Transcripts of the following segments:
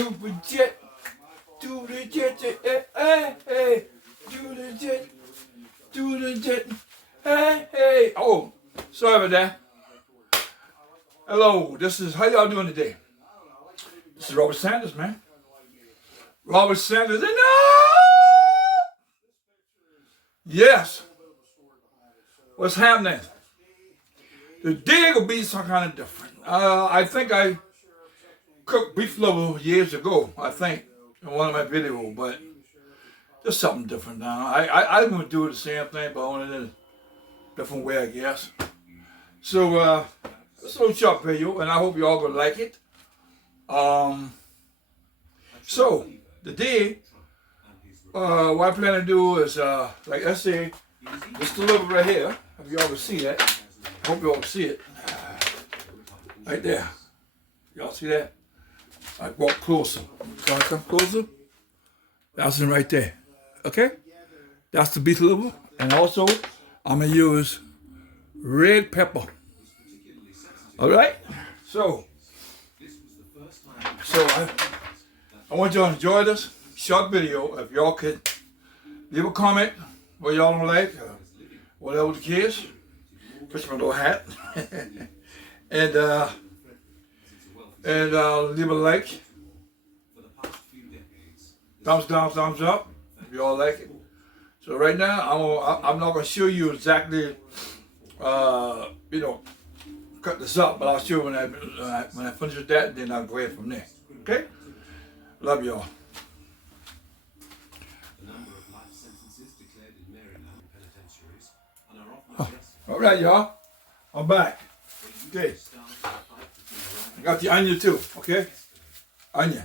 super jet. Do the jet, hey, hey, hey. Do the jet. Do the jet. Hey, hey. Oh, sorry about that. Hello, how y'all doing today? This is Robert Sanders, man. Robert Sanders, and yes. What's happening? Today will be some kind of different. I think I cooked beef liver years ago, I think, in one of my videos, but just something different now. I'm going to do the same thing, but only in a different way, I guess. So, it's a little short video, and I hope you all will like it. So, today, what I plan to do is, like I say, this liver right here, if you all will see that. I hope you all see it. Right there. Y'all see that? I walk closer. Can I come closer? That's it right there. Okay? That's the beef liver. And also, I'm going to use red pepper. Alright? So I want y'all to enjoy this short video. If y'all could leave a comment what y'all don't like, whatever the case. Put my little hat. and leave a like. Thumbs down, thumbs up, if y'all like it. So right now, I'm not going to show you exactly, cut this up, but I'll show you when I finish with that, then I'll go ahead from there. Okay? Love y'all. All right, y'all. I'm back. Okay. I got the onion too, okay? Onion.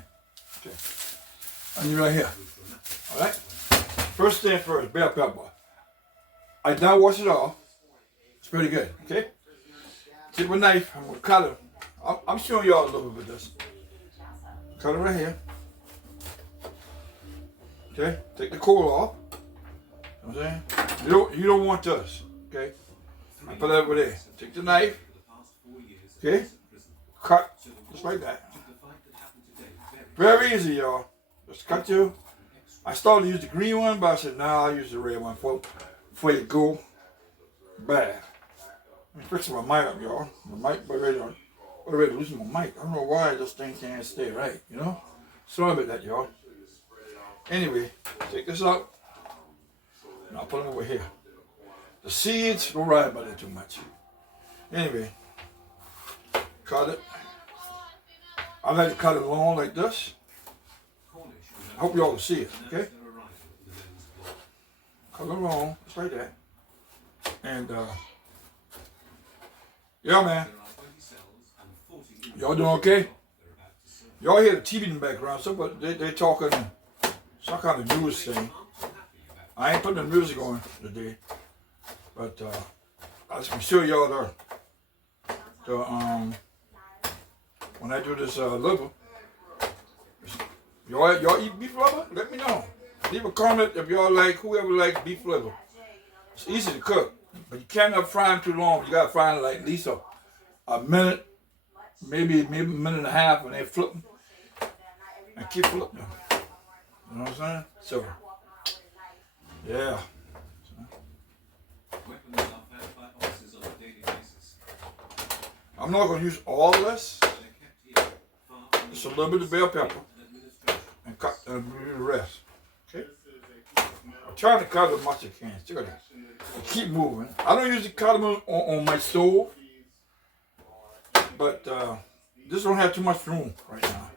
Okay. Onion right here. All right? First thing first, bell pepper. I now wash it off. It's pretty good, okay? Take my knife, I'm gonna cut it. I'm showing y'all a little bit of this. Cut it right here. Okay? Take the coal off. You know what I'm saying? You don't want this, okay? I put it over there. Take the knife. Okay? Cut just like that. Very easy, y'all. Just cut you. I started to use the green one, but I said, nah, I'll use the red one before you go bad. I'm fixing my mic up, y'all. My mic already losing my mic. I don't know why this thing can't stay right, you know? Sorry about that, y'all. Anyway, take this out. And I'll put it over here. The seeds, don't worry about it too much. Anyway, cut it. I like to cut it long like this. I hope y'all can see it, okay? Cut it long, just like that. And, yeah, man. Y'all doing okay? Y'all hear the TV in the background. They're talking some kind of news thing. I ain't putting the music on today. But I can show y'all when I do this liver. Y'all eat beef liver? Let me know. Leave a comment if y'all like, whoever likes beef liver. It's easy to cook, but you cannot fry them too long. You gotta fry them like at least a minute, maybe a minute and a half, and then flip them. And keep flipping them. You know what I'm saying? So, yeah. I'm not going to use all of this. Just a little bit of bell pepper. And cut the rest. Okay? I'm trying to cut as much as I can. Look at that. Keep moving. I don't usually cut them on my stove. But this don't have too much room right now.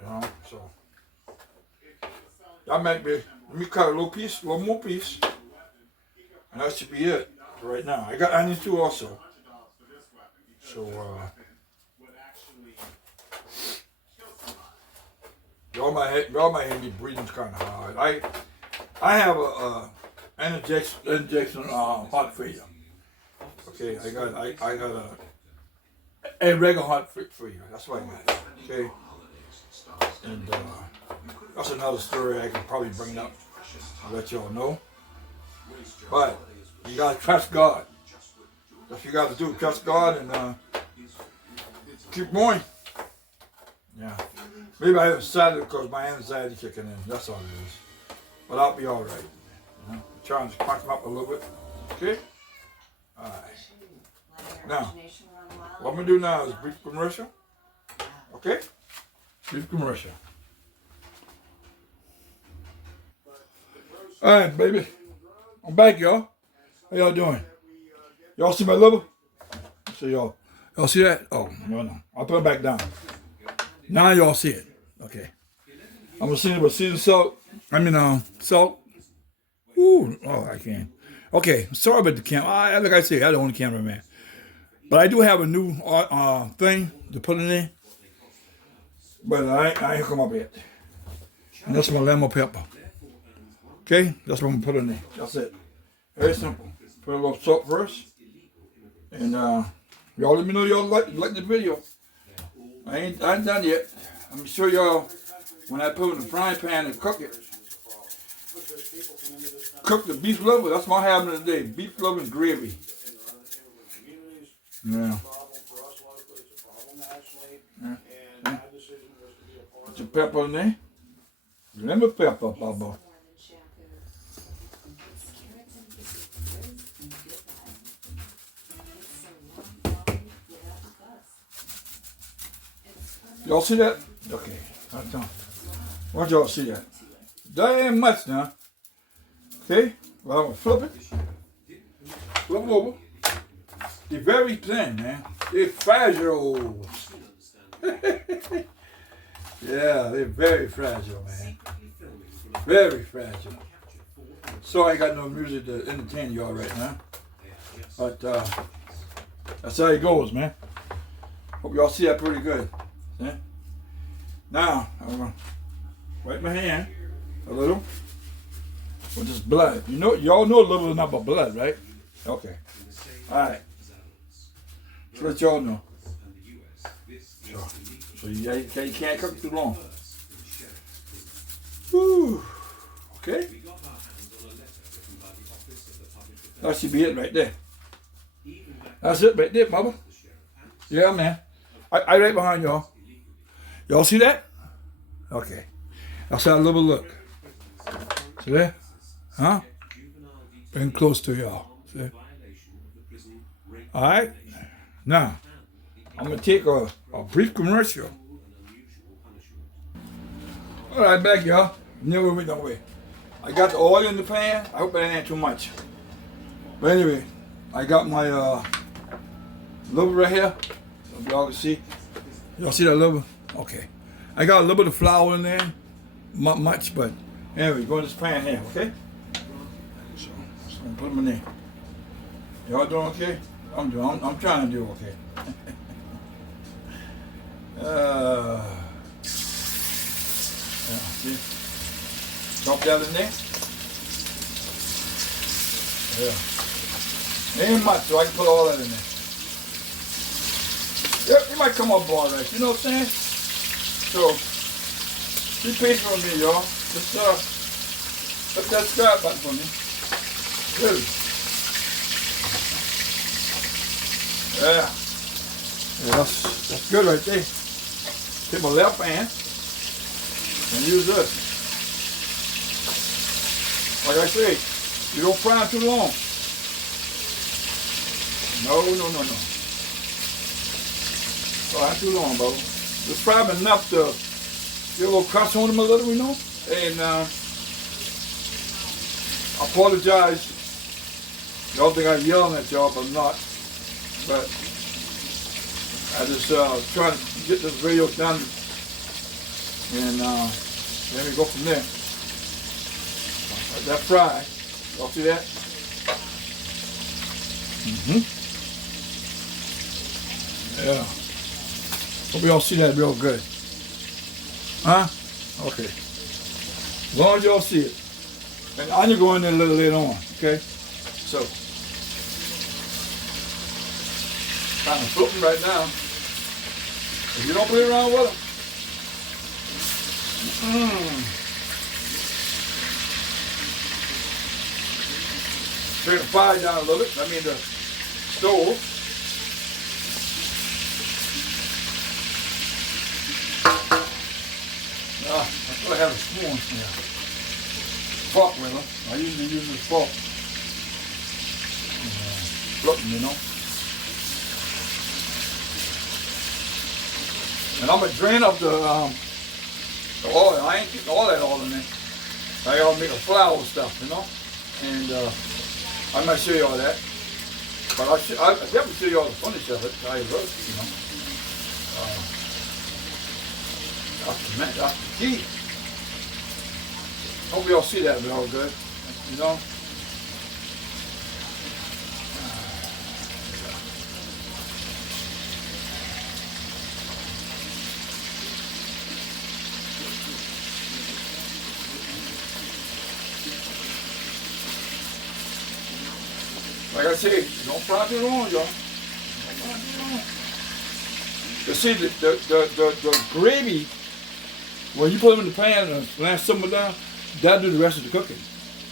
You know? So. That might be. Let me cut a little more piece. And that should be it for right now. I got onions too also. So, y'all might hear me breathing kind of hard. I have an injection heart failure. Okay, I got a regular heart failure. That's what I got. Okay, and that's another story I can probably bring up. I'll let y'all know. But you gotta trust God. That's what you gotta do. Trust God and keep going. Yeah. Maybe I haven't started because my anxiety kicking in. That's all it is. But I'll be all right. You know? Trying to crank them up a little bit. Okay? All right. Now, what I'm going to do now is brief commercial. Okay? Brief commercial. All right, baby. I'm back, y'all. How y'all doing? Y'all see my liver? So y'all see that? Oh, no. I'll put it back down. Now y'all see it. Okay. I'm gonna see it with seasoned salt. Salt. Ooh, oh, I can't. Okay, sorry about the camera. Like I said, I'm the only cameraman. But I do have a new thing to put in there. But I ain't come up yet. And that's my lemon pepper. Okay, that's what I'm gonna put in there. That's it. Very simple. Put a little salt first. And y'all let me know y'all like the video. I ain't done yet. I'm gonna show y'all when I put it in the frying pan and cook it. Cook the beef liver. That's my habit today. Beef liver and gravy. Yeah. Put your pepper in there. Lemon pepper, Bubba. Y'all see that? Okay. I want y'all to see that. That ain't much now. Okay? Well, I'm going to flip it. Flip it over. They're very thin, man. They're fragile. Yeah, they're very fragile, man. Very fragile. So I ain't got no music to entertain y'all right now. But that's how it goes, man. Hope y'all see that pretty good. Yeah. Now, I'm going to wipe my hand a little with this blood. Y'all know liver is not but blood, right? Okay. All right. So let y'all know. So you can't cook too long. Whew. Okay. That should be it right there. That's it right there, Bubba. Yeah, man. I right behind y'all. Y'all see that? Okay. That's how a little look. See that? Huh? Bring close to y'all. See? Alright? Now, I'm going to take a brief commercial. Alright, back y'all. Never went no way. I got the oil in the pan. I hope it ain't too much. But anyway, I got my liver right here. So y'all can see. Y'all see that liver? Okay. I got a little bit of flour in there. Not much, but anyway, go in this pan here, okay? So I'm put them in there. Y'all doing okay? I'm trying to do okay. Yeah, see? Drop that in there. Yeah. Ain't much, so I can put all that in there. Yep, it might come up all right. You know what I'm saying? So, be patient with me, y'all. Just hit that subscribe button for me. Really. Yeah. Yeah, that's good right there. Take my left hand and use this. Like I say, you don't fry them too long. No. Fry too long, bro. Just fry them enough to get a little crust on them a little, you know? And I apologize. Y'all think I'm yelling at y'all, but I'm not. But I just trying to get this video done. And then we go from there. Let that fry. Y'all see that? Yeah. Hope y'all see that real good. Huh? Okay. As long as y'all see it. And I'm gonna go in there a little later on, okay? So, kind of flipping right now. If you don't play around with them, turn the fire down a little bit. I mean the stove. I still have a spoon here. Fork with them. I usually use this fork. Look, you know. And I'm gonna drain up the oil. I ain't getting all that oil in there. I gotta make a flour stuff, you know. And I might show you all that. But I'll definitely show you all the finish of it. How it works, you know. That's the key. Hope y'all see that real good, you know. Like I say, don't fry too long, y'all. You see, the gravy, when you put them in the pan and let it simmer down, that'll do the rest of the cooking.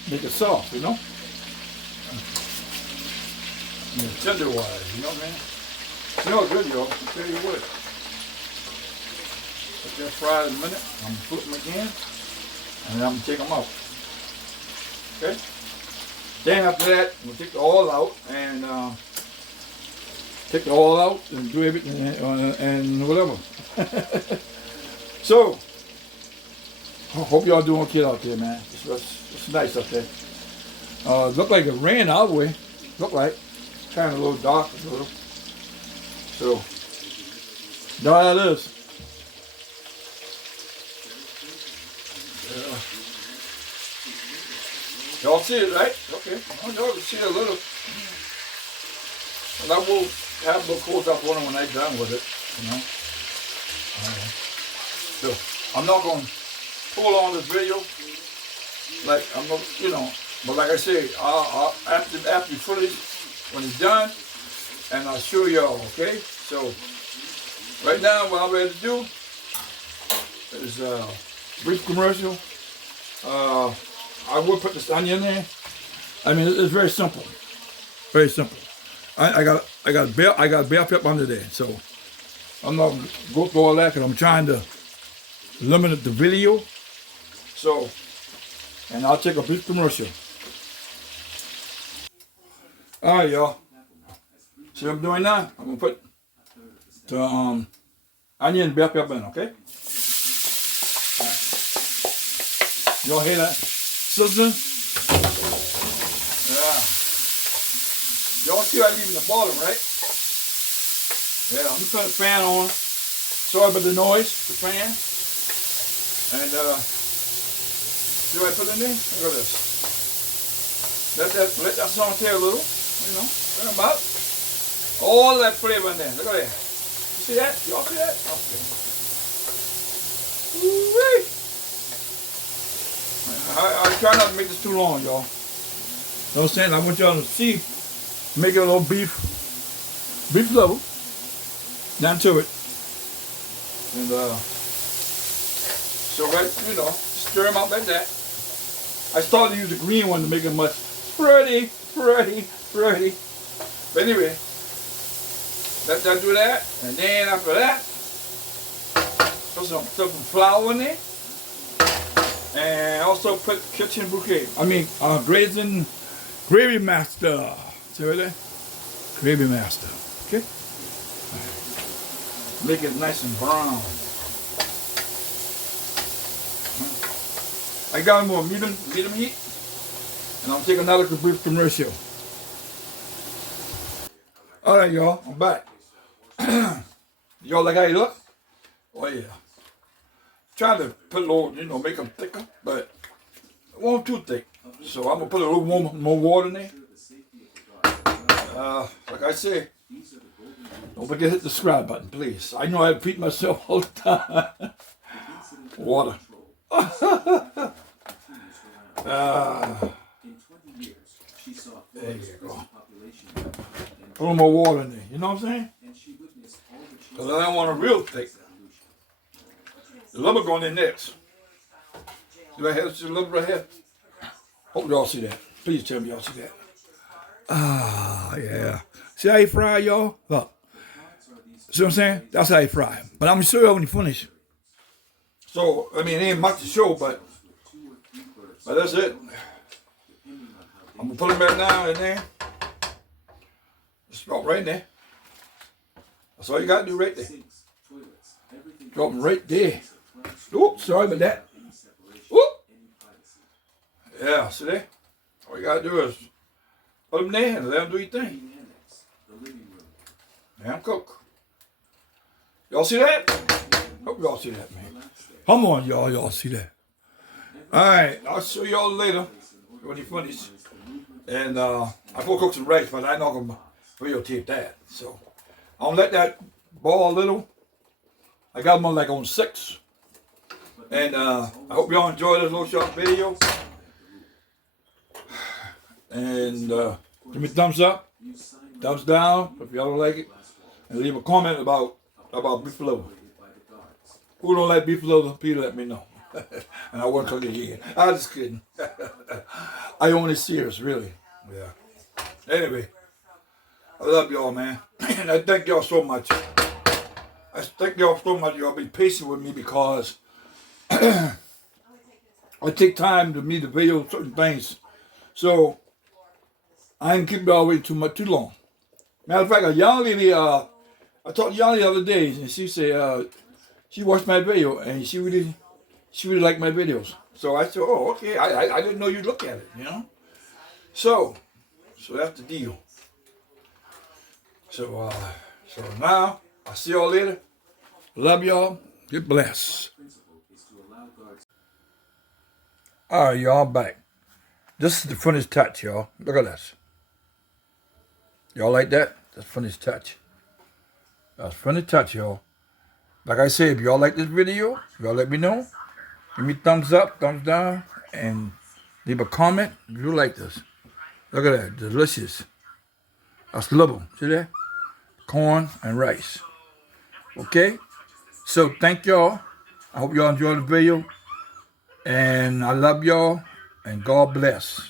Make it soft, you know? And tender-wise, you know what I mean? Smell good, y'all. I'll tell you what. Let that fry in a minute. I'm going to flip them again. And then I'm going to take them out. Okay? Then after that, we'll take the oil out and take the oil out and do everything and whatever. So, I hope y'all doing okay out there, man. It's nice up there. Look like it rained our way. Look like. Kind of a little dark, a little. So, there it is. Y'all see it, right? Okay. Well, y'all can see it a little. And I will have the close up on it when I'm done with it, you know. So, I'm not going to pull on this video. Like, I'm not, you know. But like I say, I'll after you finish, when it's done, and I'll show y'all, okay? So, right now, what I'm ready to do is a brief commercial. I will put this onion in there. I mean, it's very simple. Very simple. I got bell pepper under there, so I'm not gonna go through all that because I'm trying to limit the video. So, and I'll take a brief commercial. All right, y'all. See what I'm doing now? I'm gonna put the onion and bell pepper in, okay? Right. Y'all hear that? Sizzling? Yeah. Y'all see I leave in the bottom, right? Yeah, I'm gonna put the fan on. Sorry about the noise, the fan. And see what I put in there? Look at this. Let that saute a little, you know, right about. All that flavor in there. Look at that. You see that? Y'all see that? Okay. Woo-wee. I try not to make this too long, y'all. You know what I'm saying? I want y'all to see, make it a little beef level, down to it. And so right, you know, stir them out like that. I started to use the green one to make it much pretty. But anyway, let that do that, and then after that, put some flour in there. And also put kitchen bouquet. I mean, Gravy Master. See right there? Gravy Master. Okay? Right. Make it nice and brown. I got more medium heat. And I'm taking another brief commercial. Alright, y'all. I'm back. Y'all like how you look? Oh, yeah. Trying to put a little, you know, make them thicker, but it won't too thick. So I'm gonna put a little more water in there. Like I said, don't forget to hit the subscribe button, please. I know I repeat myself all the time. Water. There you go. Put a little more water in there. You know what I'm saying? Because I don't want it real thick. The liver going in next. See right here? See the liver right here? Hope y'all see that. Please tell me y'all see that. Ah, yeah. See how you fry, y'all? Look. See what I'm saying? That's how you fry. But I'm going to show you when you finish. So, I mean, it ain't much to show, but that's it. I'm gonna put them back down in there. Just drop right in there. That's all you gotta do right there. Drop them right there. Oops, sorry about that. Whoop. Yeah, see there? All you gotta do is put them there and let them do your thing. Damn cook. Y'all see that? Hope y'all see that, man. Come on, y'all see that. Alright, I'll show y'all later when he finishes. And I'm gonna cook some rice, but I'm not gonna videotape that. So I'll let that boil a little. I got them on like on 6. And I hope y'all enjoyed this little short video. And give me a thumbs up, thumbs down if y'all don't like it. And leave a comment about beef liver. Who don't like beef liver, please let me know. And I won't cook it again. I'm just kidding. I only serious, really. Yeah. Anyway, I love y'all, man. And I thank y'all so much. I thank y'all so much. Y'all be patient with me because I take time to me to video certain things. So I ain't keep y'all waiting too long. Matter of fact, a young lady, I talked to Yanni the other day, and she said she watched my video and she really liked my videos. So I said, oh, okay. I didn't know you'd look at it, you know. So that's the deal. So now I'll see y'all later. Love y'all. Get blessed. All right, y'all, I'm back. This is the finished touch, y'all. Look at this. Y'all like that? That's finished touch. That's finished touch, y'all. Like I said, if y'all like this video, y'all let me know. Give me thumbs up, thumbs down, and leave a comment if you like this. Look at that, delicious. That's liver. See that? Corn and rice. Okay? So thank y'all. I hope y'all enjoyed the video. And I love y'all. And God bless.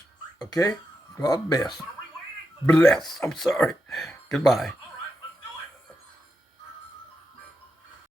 Okay? God bless. Bless. I'm sorry. Goodbye.